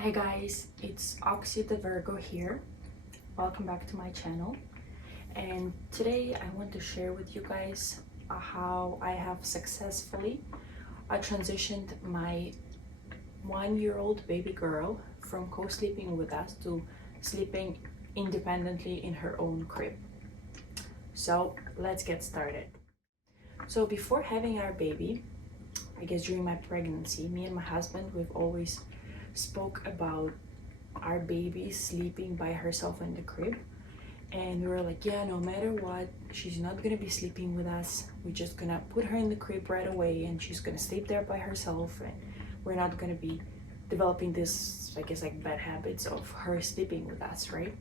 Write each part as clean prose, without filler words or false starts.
Hi guys, it's Oxy the Virgo here. Welcome back to my channel. And today I want to share with you guys how I have successfully transitioned my 1-year-old baby girl from co-sleeping with us to sleeping independently in her own crib. So let's get started. So before having our baby, I guess during my pregnancy, me and my husband, we've always spoke about our baby sleeping by herself in the crib, and we were like, yeah, no matter what, she's not gonna be sleeping with us. We're just gonna put her in the crib right away and she's gonna sleep there by herself, and we're not gonna be developing this, I guess, like bad habits of her sleeping with us, right?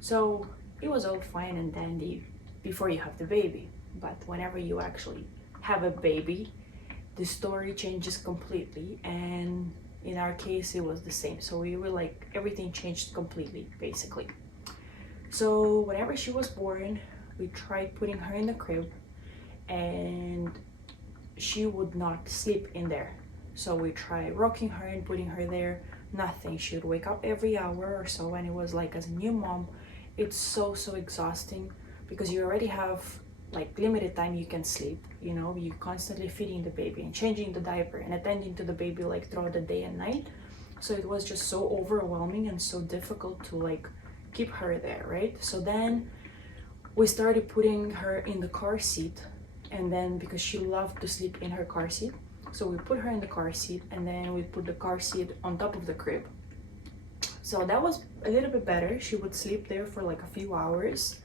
So it was all fine and dandy before you have the baby, but whenever you actually have a baby, the story changes completely. And in our case it was the same. So we were like, everything changed completely basically. So whenever she was born, we tried putting her in the crib and she would not sleep in there. So we tried rocking her and putting her there, nothing. She would wake up every hour or so, and it was like, as a new mom, it's so exhausting because you already have like limited time you can sleep, you know, you constantly feeding the baby and changing the diaper and attending to the baby like throughout the day and night. So it was just so overwhelming and so difficult to like keep her there, right? So then we started putting her in the car seat, and then because she loved to sleep in her car seat, so we put her in the car seat and then we put the car seat on top of the crib. So that was a little bit better. She would sleep there for like a few hours,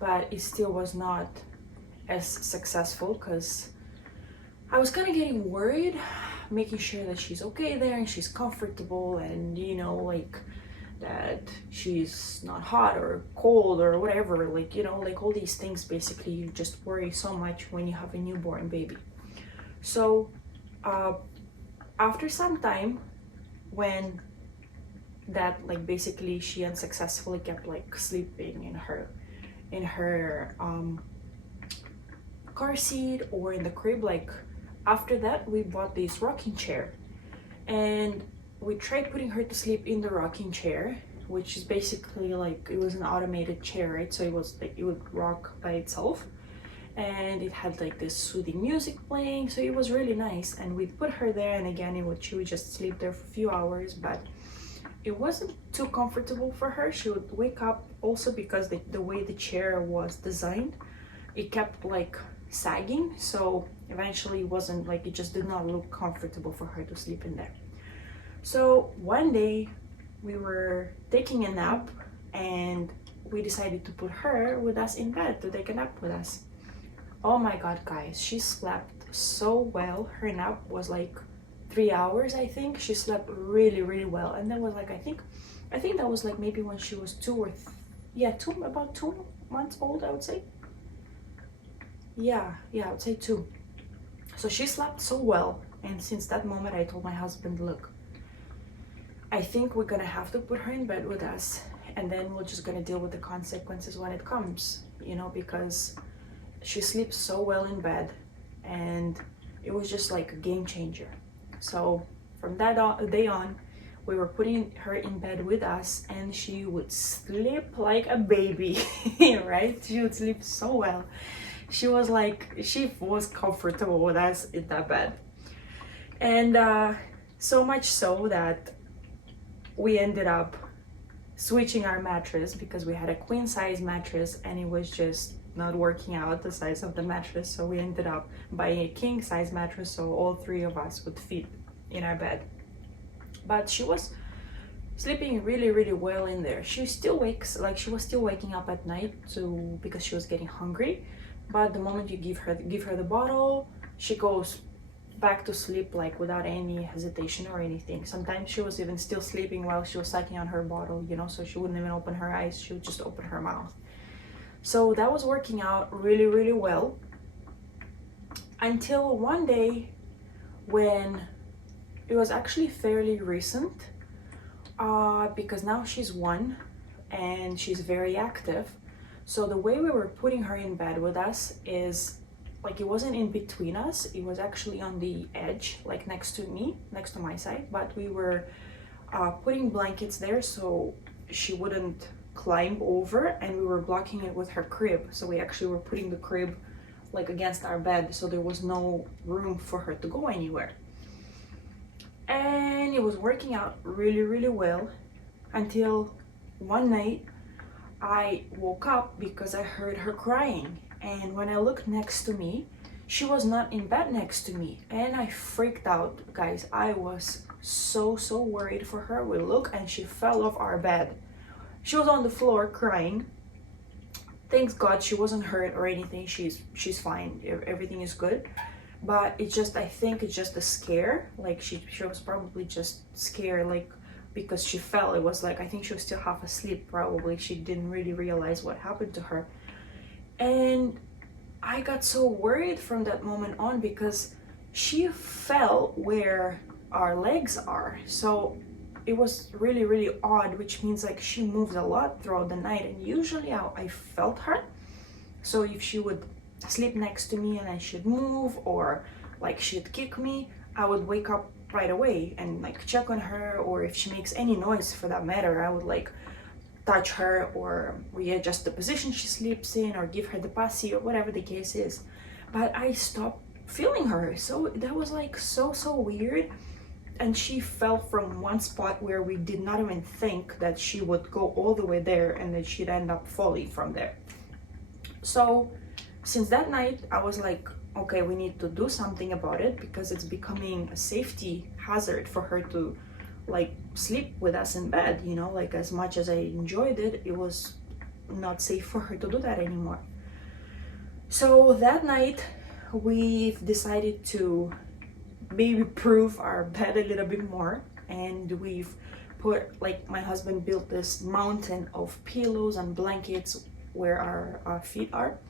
but it still was not as successful because I was kind of getting worried, making sure that she's okay there and she's comfortable, and you know, like that she's not hot or cold or whatever, like, you know, like all these things. Basically you just worry so much when you have a newborn baby. So after some time, when that, like, basically she unsuccessfully kept like sleeping in her car seat or in the crib, like after that we bought this rocking chair and we tried putting her to sleep in the rocking chair, which is basically like, it was an automated chair, right? So it was like, it would rock by itself and it had like this soothing music playing, so it was really nice. And we put her there, and again she would just sleep there for a few hours, but it wasn't too comfortable for her. She would wake up also because the way the chair was designed, it kept like sagging, so eventually it wasn't like, it just did not look comfortable for her to sleep in there. So one day we were taking a nap and we decided to put her with us in bed to take a nap with us. Oh my god guys, she slept so well. Her nap was like 3 hours, I think. She slept really well, and that was like, I think that was like maybe when she was about 2 months old, I would say. Yeah, I would say 2. So she slept so well, and since that moment I told my husband, look, I think we're gonna have to put her in bed with us, and then we're just gonna deal with the consequences when it comes, you know, because she sleeps so well in bed, and it was just like a game changer. So from that day on, we were putting her in bed with us, and she would sleep like a baby, right? She would sleep so well. She was comfortable with us in that bed. And so much so that we ended up switching our mattress because we had a queen size mattress and it was just not working out, the size of the mattress. So we ended up buying a king size mattress so all 3 of us would fit in our bed. But she was sleeping really well in there. She was still waking up at night because she was getting hungry, but the moment you give her the bottle, she goes back to sleep like without any hesitation or anything. Sometimes she was even still sleeping while she was sucking on her bottle, you know, so she wouldn't even open her eyes, she would just open her mouth. So that was working out really well, until one day when it was actually fairly recent, because now she's 1 and she's very active. So the way we were putting her in bed with us is like, it wasn't in between us, it was actually on the edge, like next to me, next to my side, but we were putting blankets there so she wouldn't climb over, and we were blocking it with her crib. So we actually were putting the crib like against our bed, so there was no room for her to go anywhere. And it was working out really, really well until one night I woke up because I heard her crying. And when I looked next to me, she was not in bed next to me, and I freaked out, guys. I was so worried for her. We looked and she fell off our bed. She was on the floor crying. Thanks God she wasn't hurt or anything. She's fine. Everything is good. But it's just, I think it's just a scare. Like she was probably just scared, like because she fell. It was like, I think she was still half asleep probably. She didn't really realize what happened to her. And I got so worried from that moment on because she fell where our legs are. So it was really, really odd, which means like she moved a lot throughout the night, and usually I felt her. So if she would sleep next to me and I should move, or like she'd kick me, I would wake up right away and like check on her, or if she makes any noise for that matter, I would like touch her or readjust the position she sleeps in, or give her the passy, or whatever the case is. But I stopped feeling her, so that was like so weird. And she fell from one spot where we did not even think that she would go all the way there, and then she'd end up falling from there. So since that night I was like, okay, we need to do something about it, because it's becoming a safety hazard for her to like sleep with us in bed, you know, like as much as I enjoyed it, it was not safe for her to do that anymore. So that night we decided to maybe prove our bed a little bit more, and we've put, like, my husband built this mountain of pillows and blankets where our feet are.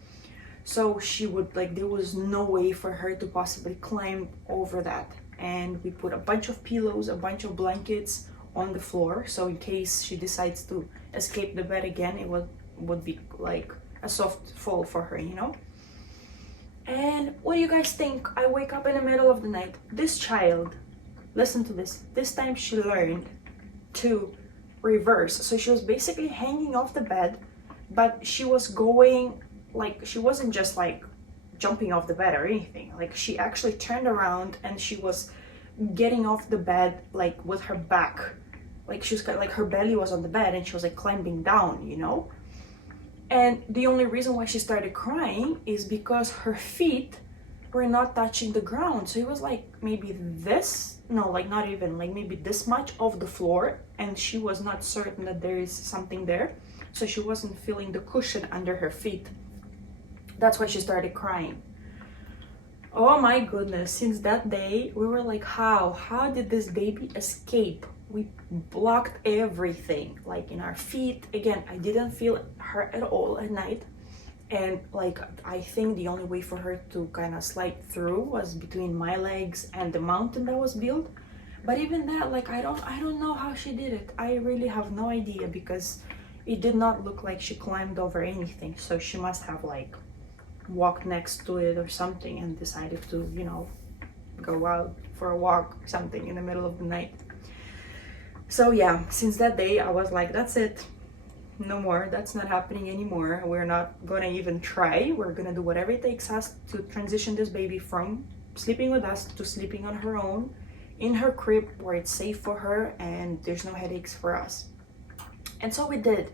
So she would, like, there was no way for her to possibly climb over that. And we put a bunch of pillows, a bunch of blankets on the floor, so in case she decides to escape the bed again, it would be like a soft fall for her, you know. And what do you guys think? I wake up in the middle of the night. This child, listen to this time she learned to reverse. So she was basically hanging off the bed, but she was going, like, she wasn't just like jumping off the bed or anything. Like, she actually turned around and she was getting off the bed like with her back, like she was like, her belly was on the bed and she was like climbing down, you know. And the only reason why she started crying is because her feet were not touching the ground. So it was like maybe this, no, like not even, like maybe this much of the floor, and she was not certain that there is something there, so she wasn't feeling the cushion under her feet. That's why she started crying. Oh my goodness, since that day we were like, how did this baby escape? We blocked everything, like in our feet. Again, I didn't feel her at all at night, and like I think the only way for her to kind of slide through was between my legs and the mountain that was built. But even that, like, I don't know how she did it. I really have no idea, because it did not look like she climbed over anything. So she must have like walked next to it or something and decided to, you know, go out for a walk or something in the middle of the night. So yeah, since that day I was like, that's it, no more, that's not happening anymore. We're not gonna even try. We're gonna do whatever it takes us to transition this baby from sleeping with us to sleeping on her own in her crib, where it's safe for her and there's no headaches for us. And so we did.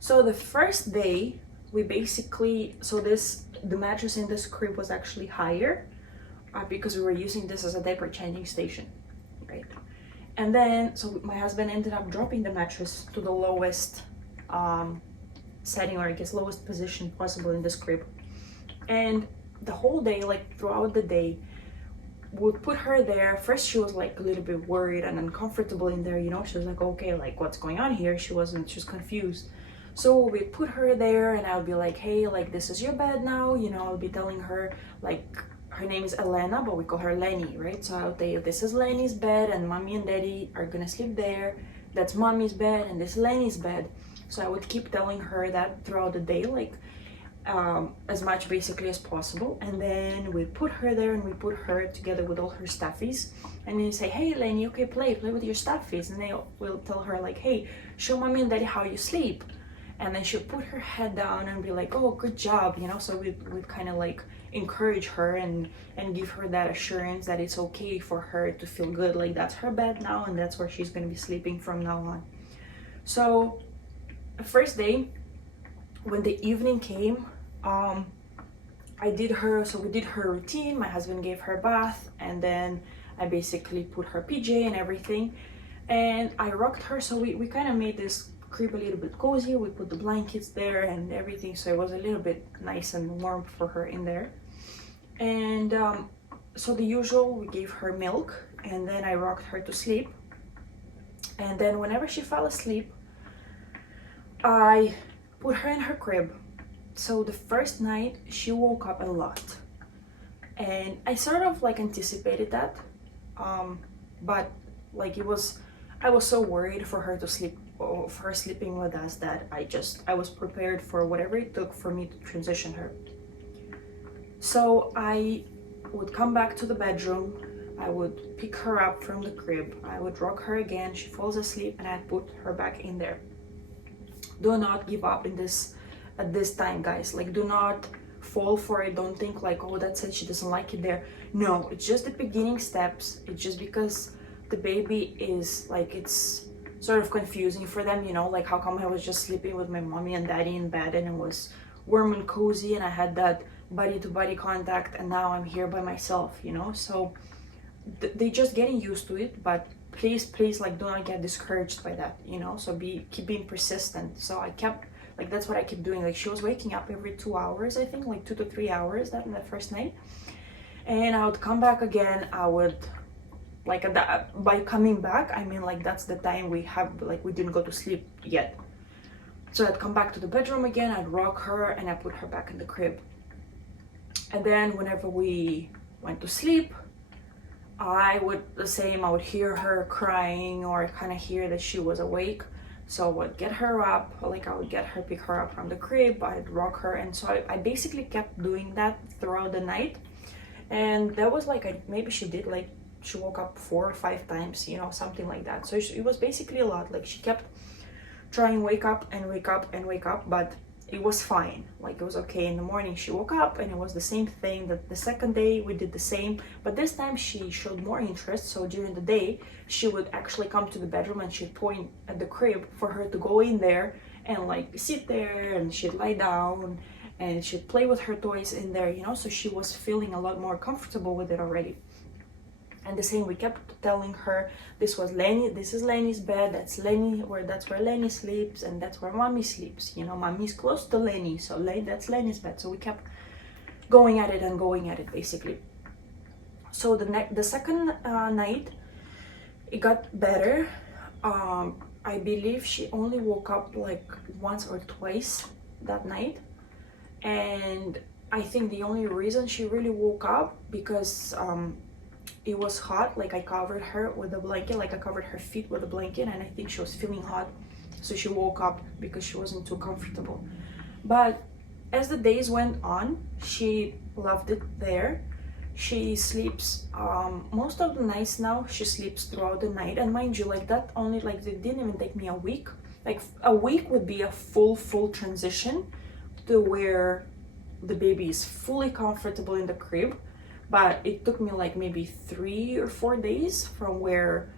So the first day we basically, so the mattress in this crib was actually higher, because we were using this as a diaper changing station, right? And then, so my husband ended up dropping the mattress to the lowest setting, or I guess lowest position possible in this crib. And the whole day, like throughout the day, would put her there. First she was like a little bit worried and uncomfortable in there, you know. She was like, okay, like what's going on here? She was confused. So we put her there, and I would be like, hey, like this is your bed now, you know. I'll be telling her, like, her name is Elena, but we call her Lenny, right? So I'll tell you, this is Lenny's bed, and mommy and daddy are gonna sleep there. That's mommy's bed, and this is Lenny's bed. So I would keep telling her that throughout the day, like, as much basically as possible. And then we put her there and we put her together with all her stuffies. And then you say, hey Lenny, okay, play with your stuffies. And they will tell her like, hey, show mommy and daddy how you sleep. And then she'll put her head down and be like, oh, good job, you know. So we'd kind of like encourage her and give her that assurance that it's okay for her to feel good, like that's her bed now and that's where she's going to be sleeping from now on. So the first day, when the evening came, we did her routine. My husband gave her a bath, and then I basically put her PJ and everything, and I rocked her. So we kind of made this crib a little bit cozy. We put the blankets there and everything, so it was a little bit nice and warm for her in there. And so the usual, we gave her milk, and then I rocked her to sleep. And then whenever she fell asleep, I put her in her crib. So the first night she woke up a lot, and I sort of like anticipated that, but like I was so worried for her to sleep, for her sleeping with us, that I was prepared for whatever it took for me to transition her. So I would come back to the bedroom, I would pick her up from the crib, I would rock her again, she falls asleep, and I'd put her back in there. Do not give up at this time, guys. Like, do not fall for it. Don't think like, oh, that's it, she doesn't like it there. No, it's just the beginning steps. It's just because the baby is like, it's sort of confusing for them, you know, like how come I was just sleeping with my mommy and daddy in bed and it was warm and cozy and I had that body to body contact, and now I'm here by myself, you know. So they just getting used to it, but please like do not get discouraged by that, you know. So keep being persistent. So I kept like, that's what I kept doing. Like, she was waking up every 2 hours, I think, like 2 to 3 hours that first night, and I would come back again. I would like, by coming back I mean like that's the time we didn't go to sleep yet. So I'd come back to the bedroom again, I'd rock her, and I put her back in the crib. And then whenever we went to sleep, I would hear her crying, or kind of hear that she was awake. So I would get her up, like I would pick her up from the crib, I'd rock her. And so I basically kept doing that throughout the night. And that was like, maybe she woke up 4 or 5 times, you know, something like that. So it was basically a lot. Like, she kept trying wake up and wake up and wake up, but it was fine. Like, it was okay. In the morning she woke up and it was the same thing. That the second day we did the same, but this time she showed more interest. So during the day she would actually come to the bedroom and she'd point at the crib for her to go in there and like sit there, and she'd lie down and she'd play with her toys in there, you know. So she was feeling a lot more comfortable with it already. And the same, we kept telling her, this is Lenny's bed, that's where Lenny sleeps, and that's where mommy sleeps, you know. Mommy's close to Lenny, so that's Lenny's bed. So we kept going at it basically. So the second night it got better. I believe she only woke up like once or twice that night, and I think the only reason she really woke up because it was hot. Like, I covered her with a blanket, like I covered her feet with a blanket, and I think she was feeling hot, so she woke up because she wasn't too comfortable. But as the days went on, she loved it there. She sleeps most of the nights now. She sleeps throughout the night, and mind you, like that only like it didn't even take me a week. Like, a week would be a full transition to where the baby is fully comfortable in the crib. But it took me like maybe 3 or 4 days from where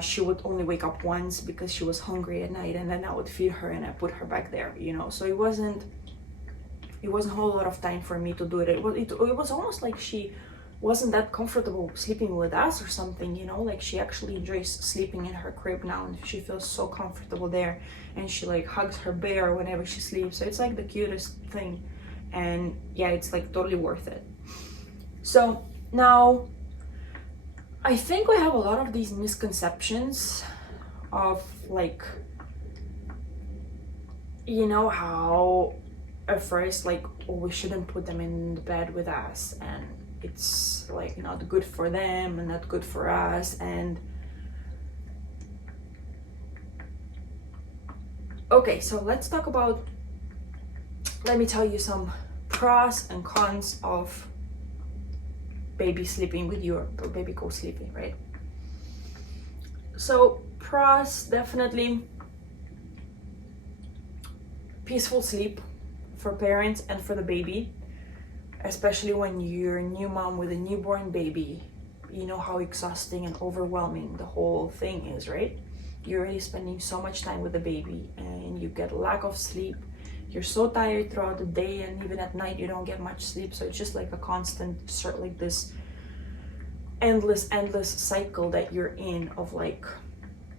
she would only wake up once because she was hungry at night, and then I would feed her and I put her back there, you know. So it wasn't a whole lot of time for me to do it. It was almost like she wasn't that comfortable sleeping with us or something, you know. Like, she actually enjoys sleeping in her crib now, and she feels so comfortable there, and she like hugs her bear whenever she sleeps. So it's like the cutest thing, and yeah, it's like totally worth it. So now I think we have a lot of these misconceptions of like, you know, how at first like, oh, we shouldn't put them in the bed with us, and it's like not good for them and not good for us. And okay, so let's talk about let me tell you some pros and cons of baby sleeping with you or baby co-sleeping, right? So pros, definitely peaceful sleep for parents and for the baby, especially when you're a new mom with a newborn baby. You know how exhausting and overwhelming the whole thing is, right? You're already spending so much time with the baby and you get lack of sleep. You're so tired throughout the day, and even at night you don't get much sleep. So it's just like a constant sort of like this endless cycle that you're in of like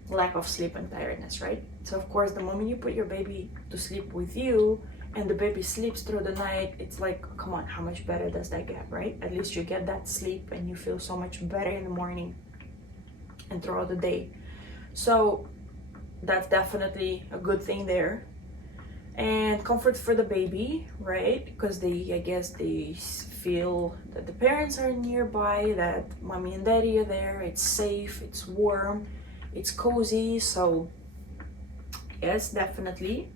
lack of sleep and tiredness, right? So of course, the moment you put your baby to sleep with you and the baby sleeps through the night, it's like, come on, how much better does that get, right? At least you get that sleep and you feel so much better in the morning and throughout the day. So that's definitely a good thing there. And comfort for the baby, right? Because I guess they feel that the parents are nearby, that mommy and daddy are there, it's safe, it's warm, it's cozy. So yes, definitely.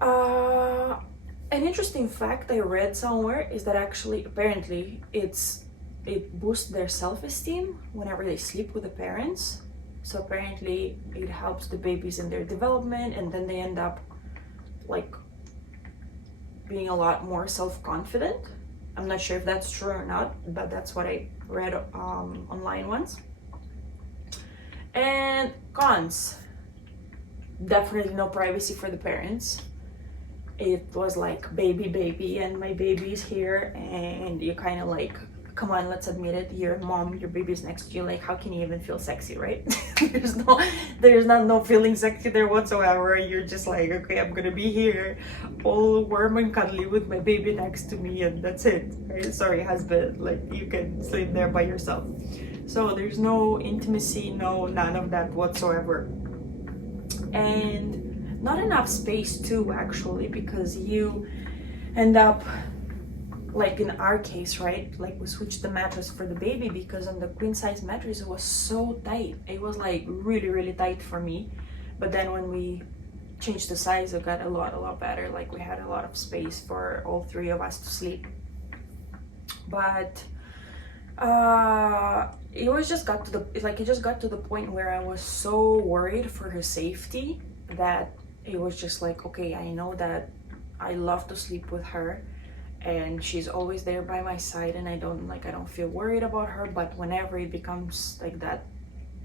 An interesting fact I read somewhere is that actually apparently it boosts their self-esteem whenever they sleep with the parents. So apparently it helps the babies in their development, and then they end up like being a lot more self-confident. I'm not sure if that's true or not, but that's what I read online once. And cons, definitely no privacy for the parents. It was like baby and my baby's here, and you kind of like, come on, let's admit it, you're a mom, your baby's next to you, like how can you even feel sexy, right? there's not no feeling sexy there whatsoever. You're just like, okay, I'm gonna be here all warm and cuddly with my baby next to me, and that's it, right? Sorry husband, like you can sleep there by yourself. So there's no intimacy, none of that whatsoever. And not enough space too, actually, because you end up, like in our case, right, like we switched the mattress for the baby because on the queen size mattress it was so tight. It was like really tight for me, but then when we changed the size it got a lot better. Like we had a lot of space for all three of us to sleep. But it just got to the point where I was so worried for her safety that it was just like, okay, I know that I love to sleep with her and she's always there by my side, and I don't feel worried about her, but whenever it becomes like that,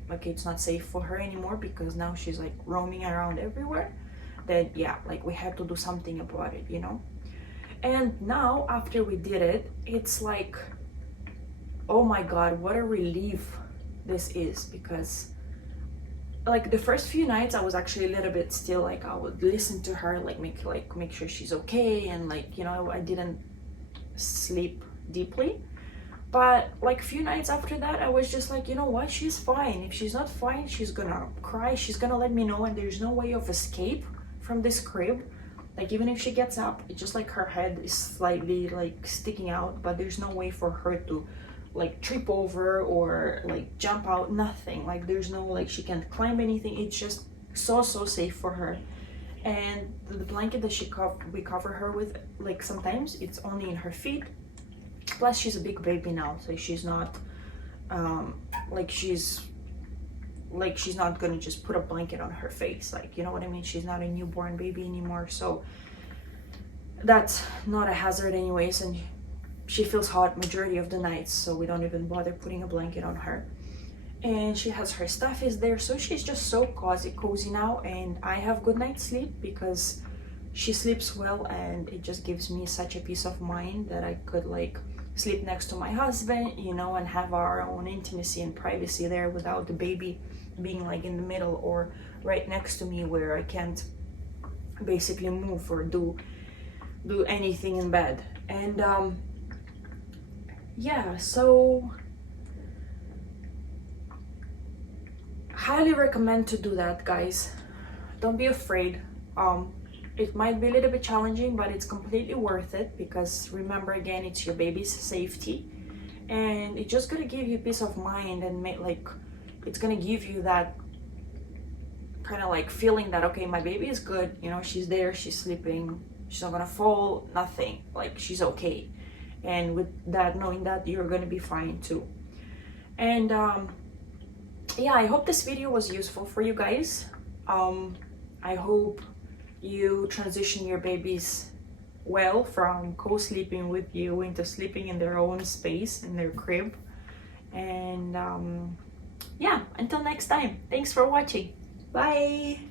like it's not safe for her anymore because now she's like roaming around everywhere, then yeah, like we had to do something about it, you know? And now after we did it, it's like, oh my god, what a relief this is. Because like the first few nights I was actually a little bit still, like I would listen to her, like make sure she's okay, and like, you know, I didn't sleep deeply. But like a few nights after that I was just like, you know what, she's fine. If she's not fine, she's gonna cry, she's gonna let me know, and there's no way of escape from this crib. Like even if she gets up, it's just like her head is slightly like sticking out, but there's no way for her to like trip over or like jump out, nothing. Like there's no, like she can't climb anything. It's just so safe for her. And the blanket that we cover her with, like sometimes it's only in her feet. Plus she's a big baby now, so she's not she's not gonna just put a blanket on her face, like, you know what I mean? She's not a newborn baby anymore, so that's not a hazard anyways. And she feels hot majority of the nights, so we don't even bother putting a blanket on her. And she has her stuff is there, so she's just so cozy now, and I have good night's sleep because she sleeps well, and it just gives me such a peace of mind that I could like sleep next to my husband, you know, and have our own intimacy and privacy there without the baby being like in the middle or right next to me where I can't basically move or do anything in bed. And yeah, so highly recommend to do that, guys. Don't be afraid. It might be a little bit challenging, but it's completely worth it, because remember, again, it's your baby's safety, and it's just gonna give you peace of mind, and it's gonna give you that kind of like feeling that, okay, my baby is good, you know, she's there, she's sleeping, she's not gonna fall, nothing. Like, she's okay. And with that, knowing that, you're gonna be fine too. And yeah, I hope this video was useful for you guys. I hope you transition your babies well from co-sleeping with you into sleeping in their own space in their crib. And yeah, until next time, thanks for watching. Bye.